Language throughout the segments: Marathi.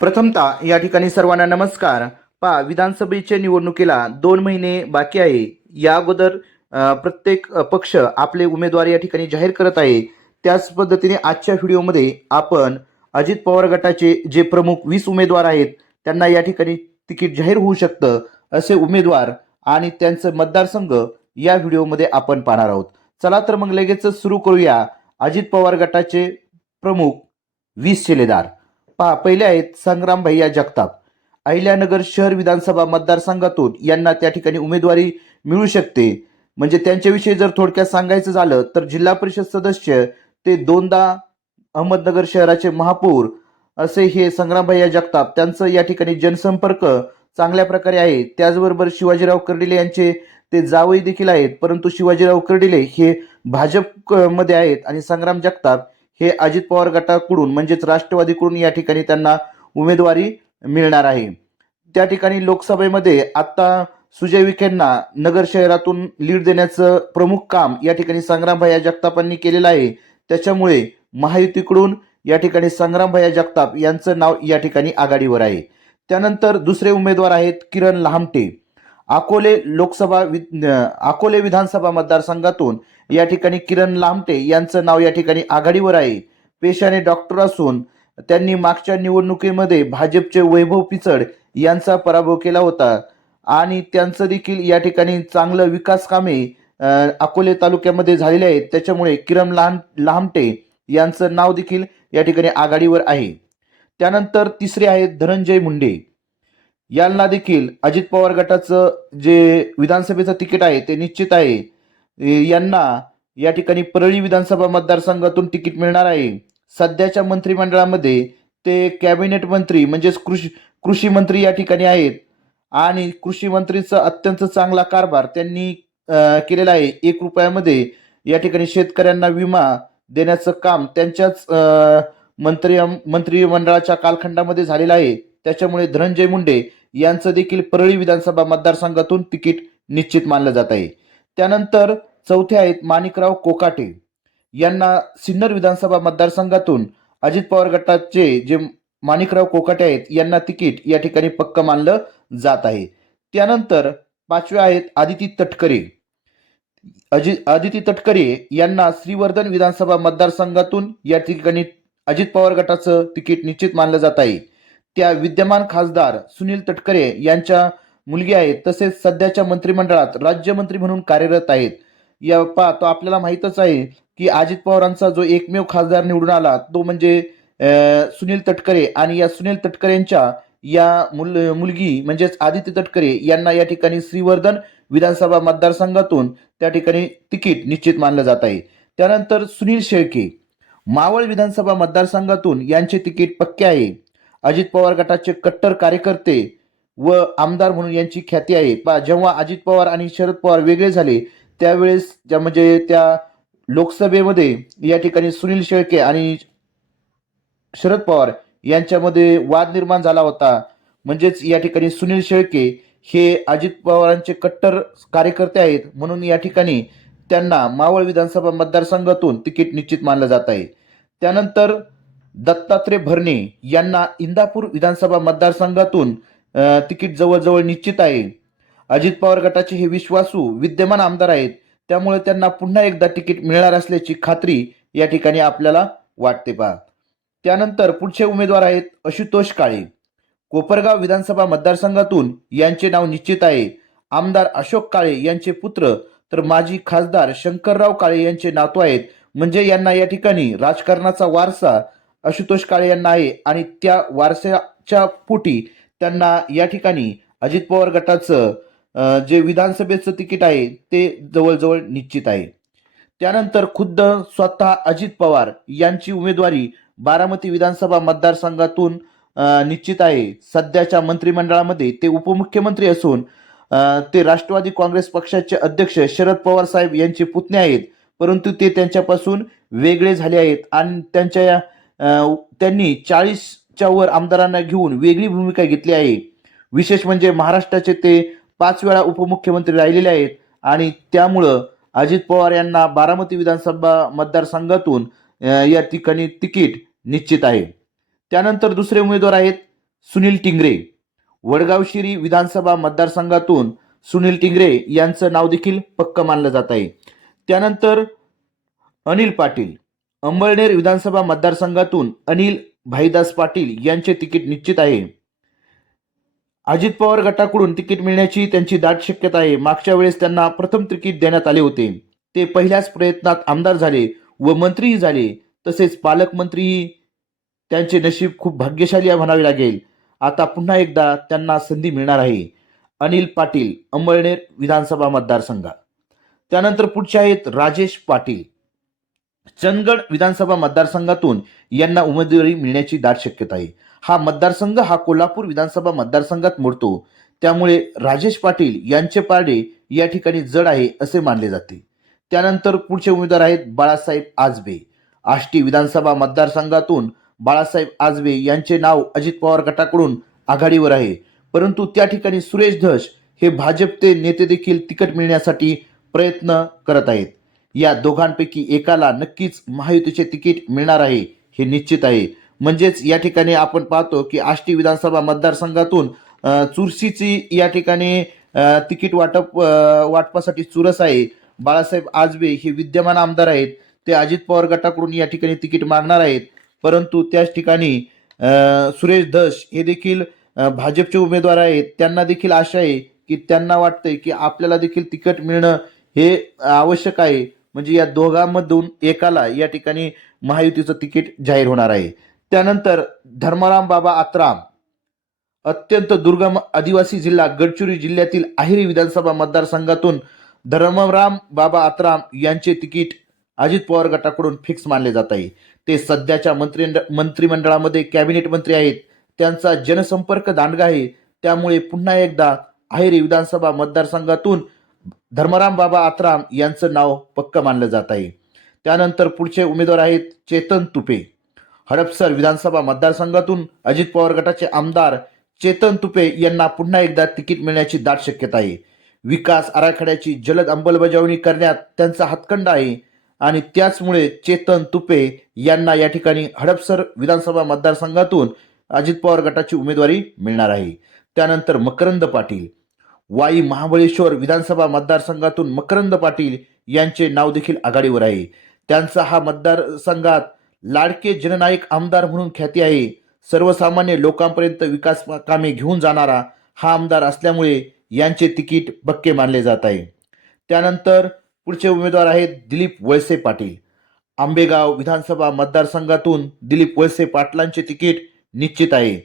प्रथमता या ठिकाणी सर्वांना नमस्कार. पा विधानसभेच्या निवडणुकीला दोन महिने बाकी आहे. या अगोदर प्रत्येक पक्ष आपले उमेदवार या ठिकाणी जाहीर करत आहे. त्याच पद्धतीने आजच्या व्हिडिओमध्ये आपण अजित पवार गटाचे जे प्रमुख वीस उमेदवार आहेत त्यांना या ठिकाणी तिकीट जाहीर होऊ शकतं असे उमेदवार आणि त्यांचं मतदारसंघ या व्हिडिओमध्ये आपण पाहणार आहोत. चला तर मग लगेच सुरू करूया अजित पवार गटाचे प्रमुख वीस शिलेदार पहा पहिले आहेत संग्राम भैया जगताप. अहिल्यानगर शहर विधानसभा मतदारसंघातून यांना त्या ठिकाणी उमेदवारी मिळू शकते. म्हणजे त्यांच्याविषयी जर थोडक्यात सांगायचं झालं तर जिल्हा परिषद सदस्य ते दोनदा अहमदनगर शहराचे महापौर असे हे संग्राम भैया जगताप. त्यांचं या ठिकाणी जनसंपर्क चांगल्या प्रकारे आहे. त्याचबरोबर शिवाजीराव कर्डिले यांचे ते जावई देखील आहेत. परंतु शिवाजीराव कर्डिले हे भाजपमध्ये आहेत आणि संग्राम जगताप हे अजित पवार गटाकडून म्हणजेच राष्ट्रवादीकडून या ठिकाणी त्यांना उमेदवारी मिळणार आहे. त्या ठिकाणी लोकसभेमध्ये आता सुजय विखेंना नगर शहरातून लीड देण्याचं प्रमुख काम या ठिकाणी संग्रामभाया जगतापांनी केलेलं आहे. त्याच्यामुळे महायुतीकडून या ठिकाणी संग्रामभाया जगताप यांचं नाव या ठिकाणी आघाडीवर आहे. त्यानंतर दुसरे उमेदवार आहेत किरण लहामटे. अकोले लोकसभा वि- अकोले विधानसभा मतदारसंघातून या ठिकाणी किरण लामटे यांचं नाव या ठिकाणी आघाडीवर आहे. पेशाने डॉक्टर असून त्यांनी मागच्या निवडणुकीमध्ये भाजपचे वैभव पिचड यांचा पराभव केला होता. आणि त्यांचं देखील या ठिकाणी चांगलं विकास कामे अकोले तालुक्यामध्ये झालेले आहेत. त्याच्यामुळे किरण लहान लामटे यांचं नाव देखील या ठिकाणी आघाडीवर आहे. त्यानंतर तिसरे आहेत धनंजय मुंडे. यांना देखील अजित पवार गटाचं जे विधानसभेचं तिकीट आहे ते निश्चित आहे. यांना या ठिकाणी परळी विधानसभा मतदारसंघातून तिकीट मिळणार आहे. सध्याच्या मंत्रिमंडळामध्ये ते कॅबिनेट मंत्री म्हणजेच कृषी कृषी मंत्री या ठिकाणी आहेत. आणि कृषी मंत्रीचा अत्यंत चांगला कारभार त्यांनी केलेला आहे. एक रुपयामध्ये या ठिकाणी शेतकऱ्यांना विमा देण्याचं काम त्यांच्याच मंत्री मंत्रिमंडळाच्या कालखंडामध्ये झालेलं आहे. त्याच्यामुळे धनंजय मुंडे यांचं देखील परळी विधानसभा मतदारसंघातून तिकीट निश्चित मानलं जात आहे. त्यानंतर चौथे आहेत माणिकराव कोकाटे. यांना सिन्नर विधानसभा मतदारसंघातून अजित पवार गटाचे जे माणिकराव कोकाटे आहेत यांना तिकीट या ठिकाणी पक्क मानलं जात आहे. त्यानंतर पाचवे आहेत आदिती तटकरे. अजित आदिती तटकरे यांना श्रीवर्धन विधानसभा मतदारसंघातून या ठिकाणी अजित पवार गटाचं तिकीट निश्चित मानलं जात आहे. त्या विद्यमान खासदार सुनील तटकरे यांच्या मुलगी आहेत. तसेच सध्याच्या मंत्रिमंडळात राज्यमंत्री म्हणून कार्यरत आहेत. या पा तो आपल्याला माहीतच आहे की अजित पवारांचा जो एकमेव खासदार निवडून आला तो म्हणजे सुनील तटकरे. आणि या सुनील तटकरेंच्या या मुल मुलगी म्हणजेच आदित्य तटकरे यांना या ठिकाणी श्रीवर्धन विधानसभा मतदारसंघातून त्या ठिकाणी तिकीट निश्चित मानलं जात आहे. त्यानंतर सुनील शेळके. मावळ विधानसभा मतदारसंघातून यांचे तिकीट पक्के आहे. अजित पवार गटाचे कट्टर कार्यकर्ते व आमदार म्हणून यांची ख्याती आहे. पा जेव्हा अजित पवार आणि शरद पवार वेगळे झाले त्यावेळेस त्या म्हणजे त्या लोकसभेमध्ये या ठिकाणी सुनील शेळके आणि शरद पवार यांच्यामध्ये वाद निर्माण झाला होता. म्हणजेच या ठिकाणी सुनील शेळके हे अजित पवारांचे कट्टर कार्यकर्ते आहेत. म्हणून या ठिकाणी त्यांना मावळ विधानसभा मतदारसंघातून तिकीट निश्चित मानलं जात आहे. त्यानंतर दत्तात्रय भरणे यांना इंदापूर विधानसभा मतदारसंघातून तिकीट जवळजवळ निश्चित आहे. अजित पवार गटाचे हे विश्वासू विद्यमान आमदार आहेत. त्यामुळे त्यांना पुन्हा एकदा तिकीट मिळणार असल्याची खात्री या ठिकाणी आपल्याला वाटते पहा. त्यानंतर पुढचे उमेदवार आहेत आशुतोष काळे. कोपरगाव विधानसभा मतदारसंघातून यांचे नाव निश्चित आहे. आमदार अशोक काळे यांचे पुत्र तर माजी खासदार शंकरराव काळे यांचे नातू आहेत. म्हणजे यांना या ठिकाणी राजकारणाचा वारसा आशुतोष काळे यांना आहे आणि त्या वारसाच्या पोटी त्यांना या ठिकाणी अजित पवार गटाचं जे विधानसभेचं तिकीट आहे ते जवळजवळ निश्चित आहे. त्यानंतर खुद्द स्वतः अजित पवार यांची उमेदवारी बारामती विधानसभा मतदारसंघातून निश्चित आहे. सध्याच्या मंत्रिमंडळामध्ये ते उपमुख्यमंत्री असून ते राष्ट्रवादी काँग्रेस पक्षाचे अध्यक्ष शरद पवार साहेब यांचे पुतणे आहेत परंतु ते त्यांच्यापासून वेगळे झाले आहेत आणि त्यांच्या या त्यांनी चाळीसच्या वर आमदारांना घेऊन वेगळी भूमिका घेतली आहे. विशेष म्हणजे महाराष्ट्राचे ते पाच वेळा उपमुख्यमंत्री राहिलेले आहेत आणि त्यामुळं अजित पवार यांना बारामती विधानसभा मतदारसंघातून या ठिकाणी तिकीट निश्चित आहे. त्यानंतर दुसरे उमेदवार आहेत सुनील टिंगरे. वडगावशिरी विधानसभा मतदारसंघातून सुनील टिंगरे यांचं नाव देखील पक्क मानलं जात आहे. त्यानंतर अनिल पाटील. अंबळनेर विधानसभा मतदारसंघातून अनिल भाईदास पाटील यांचे तिकीट निश्चित आहे. अजित पवार गटाकडून तिकीट मिळण्याची त्यांची दाट शक्यता आहे. मागच्या वेळेस त्यांना प्रथम तिकीट देण्यात आले होते. ते पहिल्याच प्रयत्नात आमदार झाले व मंत्रीही झाले. तसेच पालकमंत्रीही त्यांचे नशीब खूप भाग्यशाली म्हणावे लागेल. आता पुन्हा एकदा त्यांना संधी मिळणार आहे. अनिल पाटील अंबळनेर विधानसभा मतदारसंघात त्यानंतर पुढचे आहेत राजेश पाटील. चंदगड विधानसभा मतदारसंघातून यांना उमेदवारी मिळण्याची दाट शक्यता आहे. हा मतदारसंघ हा कोल्हापूर विधानसभा मतदारसंघात मोडतो. त्यामुळे राजेश पाटील यांचे पारडे या ठिकाणी जड आहे असे मानले जाते. त्यानंतर पुढचे उमेदवार आहेत बाळासाहेब आजबे. आष्टी विधानसभा मतदारसंघातून बाळासाहेब आजबे यांचे नाव अजित पवार गटाकडून आघाडीवर आहे. परंतु त्या ठिकाणी सुरेश धस हे भाजपचे नेते देखील तिकट मिळण्यासाठी प्रयत्न करत आहेत. या दोघांपैकी एकाला नक्कीच महायुतीचे तिकीट मिळणार आहे हे निश्चित आहे. म्हणजेच या ठिकाणी आपण पाहतो की आष्टी विधानसभा मतदारसंघातून चुरशीची या ठिकाणी तिकीट वाटप वाटपासाठी चुरस आहे. बाळासाहेब आजबे हे विद्यमान आमदार आहेत. ते अजित पवार गटाकडून या ठिकाणी तिकीट मागणार आहेत. परंतु त्याच ठिकाणी सुरेश धस हे देखील भाजपचे उमेदवार आहेत. त्यांना देखील आशा आहे की त्यांना वाटतंय की आपल्याला देखील तिकीट मिळणं हे आवश्यक आहे. म्हणजे या दोघांमधून एकाला या ठिकाणी महायुतीचं तिकीट जाहीर होणार आहे. त्यानंतर धर्माराम बाबा आत्राम अत्यंत दुर्गम आदिवासी जिल्हा गडचिरोली जिल्ह्यातील आहिरी विधानसभा मतदारसंघातून धर्मराम बाबा आत्राम यांचे तिकीट अजित पवार गटाकडून फिक्स मानले जात आहे. ते सध्याच्या मंत्री मंत्रिमंडळामध्ये कॅबिनेट मंत्री आहेत. त्यांचा जनसंपर्क दांडगा आहे. त्यामुळे पुन्हा एकदा अहिरी विधानसभा मतदारसंघातून धर्मराम बाबा आत्राम यांचं नाव पक्क मानलं जात आहे. त्यानंतर पुढचे उमेदवार आहेत चेतन तुपे. हडपसर विधानसभा मतदारसंघातून अजित पवार गटाचे आमदार चेतन तुपे यांना पुन्हा एकदा तिकीट मिळण्याची दाट शक्यता आहे. विकास आराखड्याची जलद अंमलबजावणी करण्यात त्यांचा हातखंड आहे आणि त्याचमुळे चेतन तुपे यांना या ठिकाणी हडपसर विधानसभा मतदारसंघातून अजित पवार गटाची उमेदवारी मिळणार आहे. त्यानंतर मकरंद पाटील. वाई महाबळेश्वर विधानसभा मतदारसंघातून मकरंद पाटील यांचे नाव देखील आघाडीवर आहे. त्यांचा हा मतदारसंघात लाडके जननायक आमदार म्हणून ख्याती आहे. सर्वसामान्य लोकांपर्यंत विकास कामे घेऊन जाणारा हा आमदार असल्यामुळे यांचे तिकीट पक्के मानले जात आहे. त्यानंतर पुढचे उमेदवार आहेत दिलीप वळसे पाटील. आंबेगाव विधानसभा मतदारसंघातून दिलीप वळसे पाटलांचे तिकीट निश्चित आहे.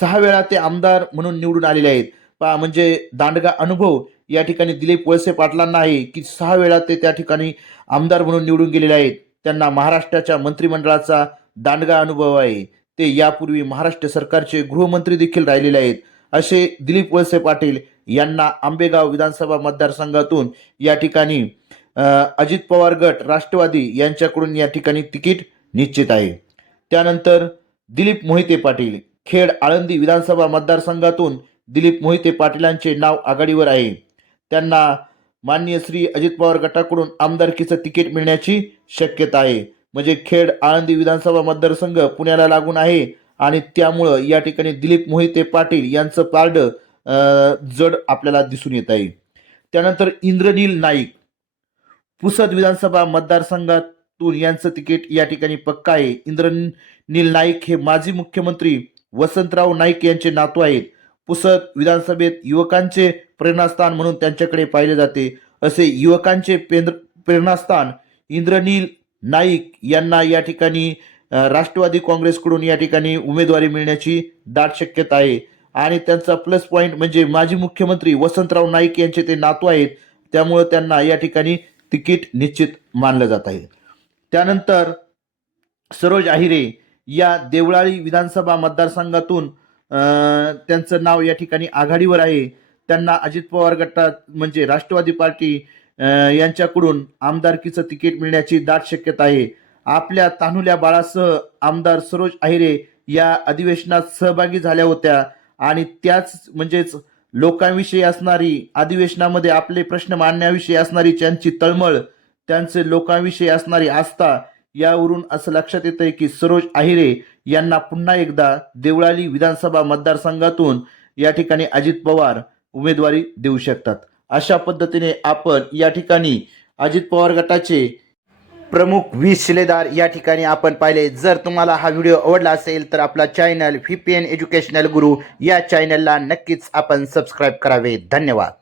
सहा वेळा ते आमदार म्हणून निवडून आलेले आहेत. पहा म्हणजे दांडगा अनुभव या ठिकाणी दिलीप वळसे पाटलांना आहे की सहा वेळा ते त्या ठिकाणी आमदार म्हणून निवडून गेलेले आहेत. त्यांना महाराष्ट्राच्या मंत्रिमंडळाचा दांडगा अनुभव आहे. ते यापूर्वी महाराष्ट्र सरकारचे गृहमंत्री देखील राहिलेले आहेत. असे दिलीप वळसे पाटील यांना आंबेगाव विधानसभा मतदारसंघातून या ठिकाणी अजित पवार गट राष्ट्रवादी यांच्याकडून या ठिकाणी तिकीट निश्चित आहे. त्यानंतर दिलीप मोहिते पाटील खेड आळंदी विधानसभा मतदारसंघातून दिलीप मोहिते पाटीलांचे नाव आघाडीवर आहे. त्यांना माननीय श्री अजित पवार गटाकडून आमदारकीचं तिकीट मिळण्याची शक्यता आहे. म्हणजे खेड आळंदी विधानसभा मतदारसंघ पुण्याला लागून आहे आणि त्यामुळं या ठिकाणी दिलीप मोहिते पाटील यांचं पारडं जड आपल्याला दिसून येत आहे. त्यानंतर इंद्रनील नाईक. पुसद विधानसभा मतदारसंघातून यांचं तिकीट या ठिकाणी पक्का आहे. इंद्रनील नाईक हे माजी मुख्यमंत्री वसंतराव नाईक यांचे नातू आहेत. पुसद विधानसभेत युवकांचे प्रेरणास्थान म्हणून त्यांच्याकडे पाहिले जाते. असे युवकांचे पेंद्र प्रेरणास्थान इंद्रनील नाईक यांना या ठिकाणी राष्ट्रवादी काँग्रेसकडून या ठिकाणी उमेदवारी मिळण्याची दाट शक्यता आहे. आणि त्यांचा प्लस पॉईंट म्हणजे माजी मुख्यमंत्री वसंतराव नाईक यांचे ते नातू आहेत. त्यामुळं त्यांना या ठिकाणी तिकीट निश्चित मानलं जात आहे. त्यानंतर सरोज आहिरे या देवळाळी विधानसभा मतदारसंघातून त्यांचं नाव या ठिकाणी आघाडीवर आहे. त्यांना अजित पवार गटात म्हणजे राष्ट्रवादी पार्टी यांच्याकडून आमदारकीचं तिकीट मिळण्याची दाट शक्यता आहे. आपल्या तान्हुल्या बाळासह आमदार सरोज आहिरे या अधिवेशनात सहभागी झाल्या होत्या. आणि त्याच म्हणजेच लोकांविषयी असणारी अधिवेशनामध्ये आपले प्रश्न मांडण्याविषयी असणारी त्यांची तळमळ त्यांचे लोकांविषयी असणारी आस्था यावरून असं लक्षात येतंय की सरोज आहिरे यांना पुन्हा एकदा देवळाली विधानसभा मतदारसंघातून या ठिकाणी अजित पवार उमेदवारी देऊ शकतात. अशा पद्धतीने आपण या ठिकाणी अजित पवार गटाचे प्रमुख वीस शिलेदार या ठिकाणी आपण पाहिले. जर तुम्हाला हा व्हिडिओ आवडला असेल तर आपला channel V P N educational guru या चॅनलला नक्कीच आपण सबस्क्राईब करावे. धन्यवाद.